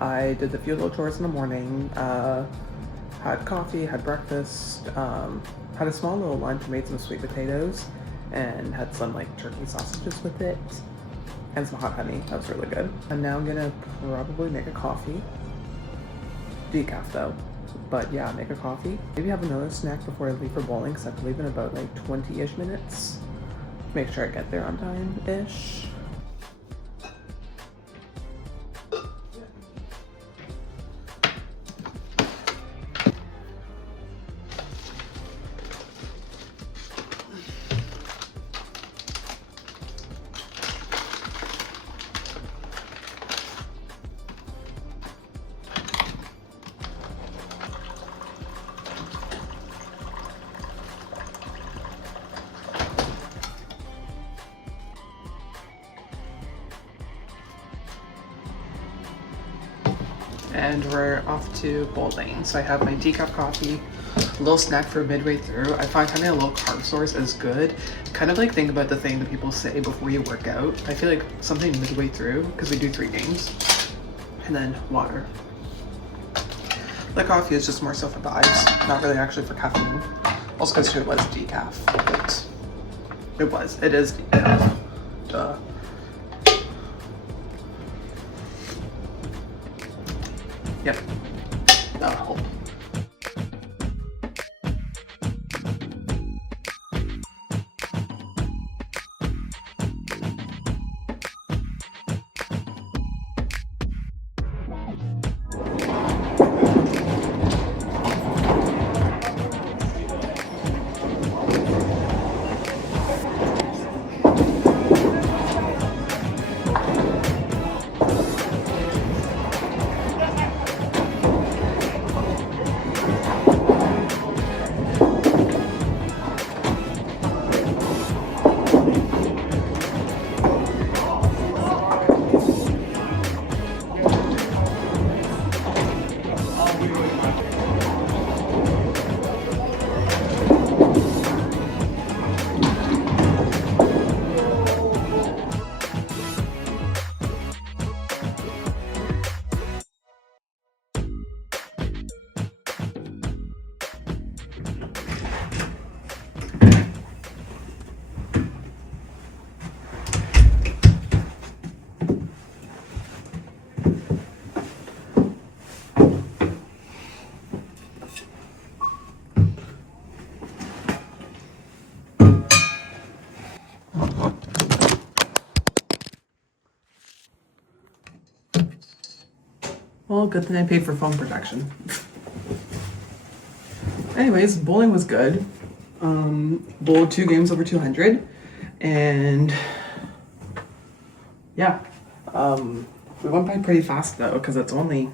I did the few little chores in the morning, had coffee, had breakfast, had a small little lunch, made some sweet potatoes, and had some like turkey sausages with it, and some hot honey. That was really good. And now I'm gonna probably make a coffee. Decaf though. But yeah, make a coffee. Maybe have another snack before I leave for bowling, because I have to leave in about like 20-ish minutes. Make sure I get there on time-ish. And we're off to bowling. So I have my decaf coffee, a little snack for midway through. I find having a low carb source is good. Kind of like think about the thing that people say before you work out. I feel like something midway through, because we do 3 games, and then water. The coffee is just more so for vibes, not really actually for caffeine. Also because it was decaf, but it is decaf. Duh. Yep, that'll help. Well, good thing I paid for phone protection. Anyways, bowling was good. Bowled 2 games over 200, and yeah, we went by pretty fast though, because it's only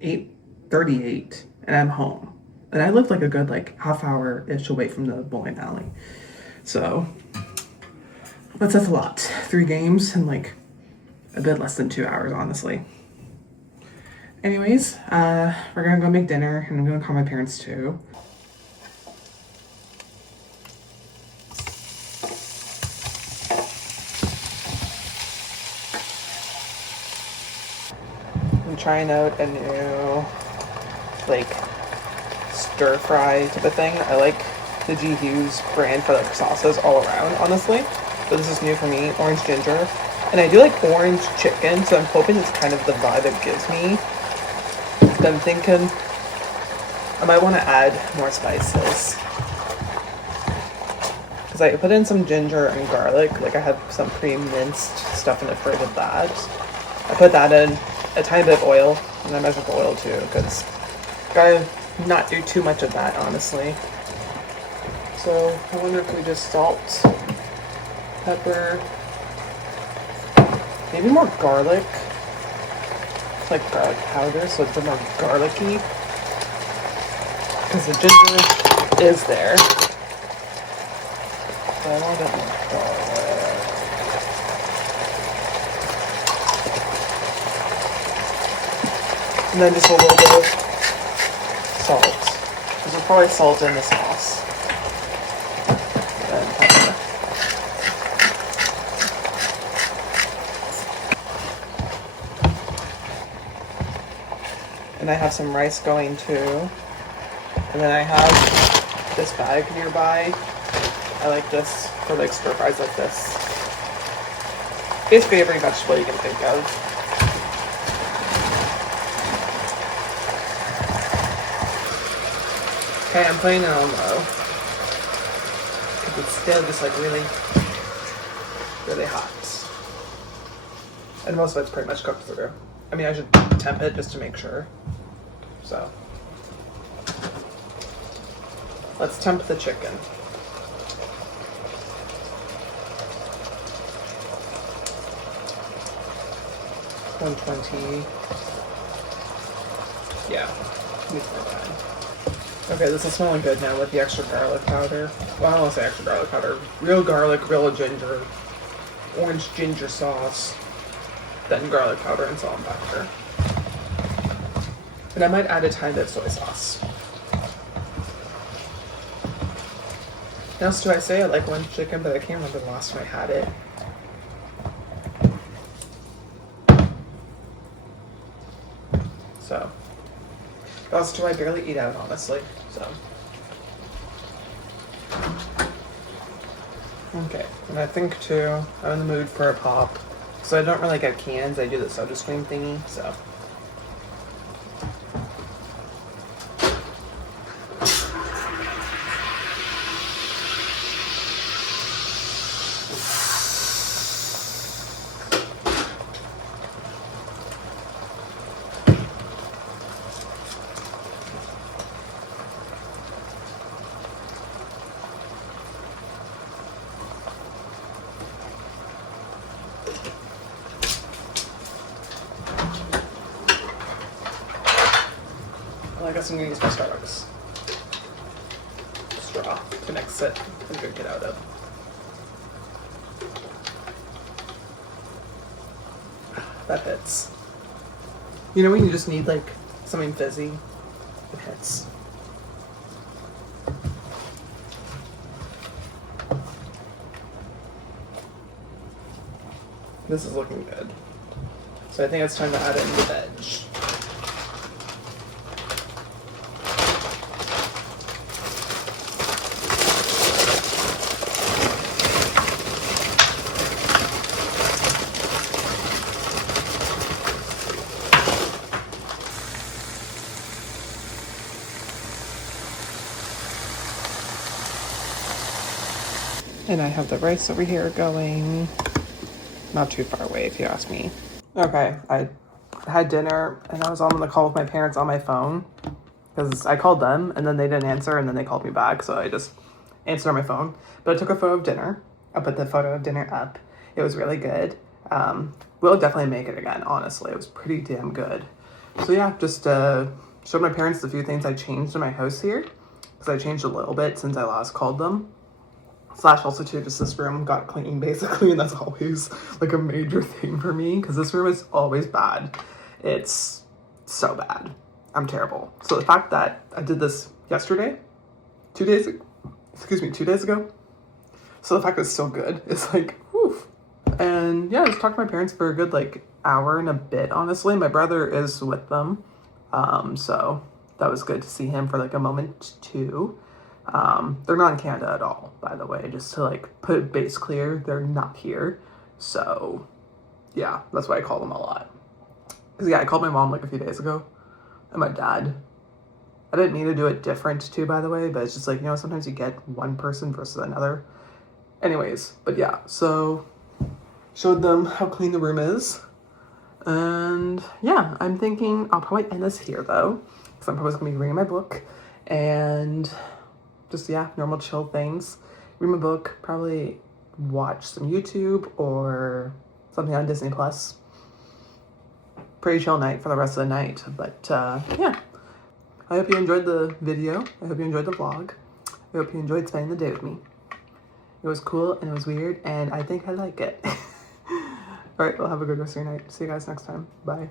8:38 and I'm home. And I lived like a good like half hour-ish away from the bowling alley. So that's a lot. 3 games in like a bit less than 2 hours, honestly. Anyways, we're gonna go make dinner, and I'm gonna call my parents too. I'm trying out a new like stir fry type of thing. I like the G Hughes brand for like sauces all around, honestly. But this is new for me, orange ginger. And I do like orange chicken, so I'm hoping it's kind of the vibe it gives me. But I'm thinking I might want to add more spices. Because I put in some ginger and garlic, like I have some pre-minced stuff in the fridge of that. I put that in, a tiny bit of oil, and I measure the oil too, because gotta not do too much of that, honestly. So I wonder if we just salt, pepper, maybe more garlic. It's like garlic powder, so it's a bit more garlicky. Because the ginger is there. But I want a bit more garlic. And then just a little bit of salt. There's probably salt in the sauce. And pepper. And I have some rice going too. And then I have this bag nearby. I like this for like stir fries like this. Basically every vegetable you can think of. Okay, I'm putting it on low. Because it's still just like really, really hot. And most of it's pretty much cooked through. I mean, I should temp it just to make sure. So, let's temp the chicken. $120. Yeah, needs more time. Okay, this is smelling good now with the extra garlic powder. Well, I don't want to say extra garlic powder. Real garlic, real ginger, orange ginger sauce, then garlic powder and salt and pepper. And I might add a tiny bit of soy sauce. What else do I say? I like orange chicken, but I can't remember the last time I had it. So, what else do I barely eat out, honestly? So, okay. And I think too, I'm in the mood for a pop. So I don't really get cans. I do the soda stream thingy. So. I guess I'm gonna use my Starbucks straw to mix it and drink it out of. That hits. You know when you just need like something fizzy? It hits. This is looking good. So I think it's time to add in the veg. And I have the rice over here going. Not too far away if you ask me. Okay, I had dinner and I was on the call with my parents on my phone because I called them and then they didn't answer and then they called me back, so I just answered on my phone. But I took a photo of dinner. I put the photo of dinner up. It was really good. We'll definitely make it again, honestly. It was pretty damn good. So yeah, just showed my parents the few things I changed in my house here because I changed a little bit since I last called them. Slash also too, just this room got clean basically, and that's always like a major thing for me because this room is always bad. It's so bad. I'm terrible. So the fact that I did this yesterday, 2 days ago. So the fact that it's so good, it's like, whew. And yeah, I just talked to my parents for a good like hour and a bit, honestly. My brother is with them. So that was good to see him for like a moment too. They're not in Canada at all, by the way, just to like put it base clear, they're not here. So yeah, that's why I call them a lot. Cause yeah, I called my mom like a few days ago and my dad. I didn't mean to do it different too, by the way, but it's just like, you know, sometimes you get one person versus another. Anyways, but yeah, so showed them how clean the room is. And yeah, I'm thinking I'll probably end this here though, because I'm probably gonna be reading my book and just, yeah, normal chill things. Read my book, probably watch some YouTube or something on Disney Plus. Pretty chill night for the rest of the night. But yeah, I hope you enjoyed the video. I hope you enjoyed the vlog. I hope you enjoyed spending the day with me. It was cool and it was weird and I think I like it. All right, well, have a good rest of your night. See you guys next time. Bye.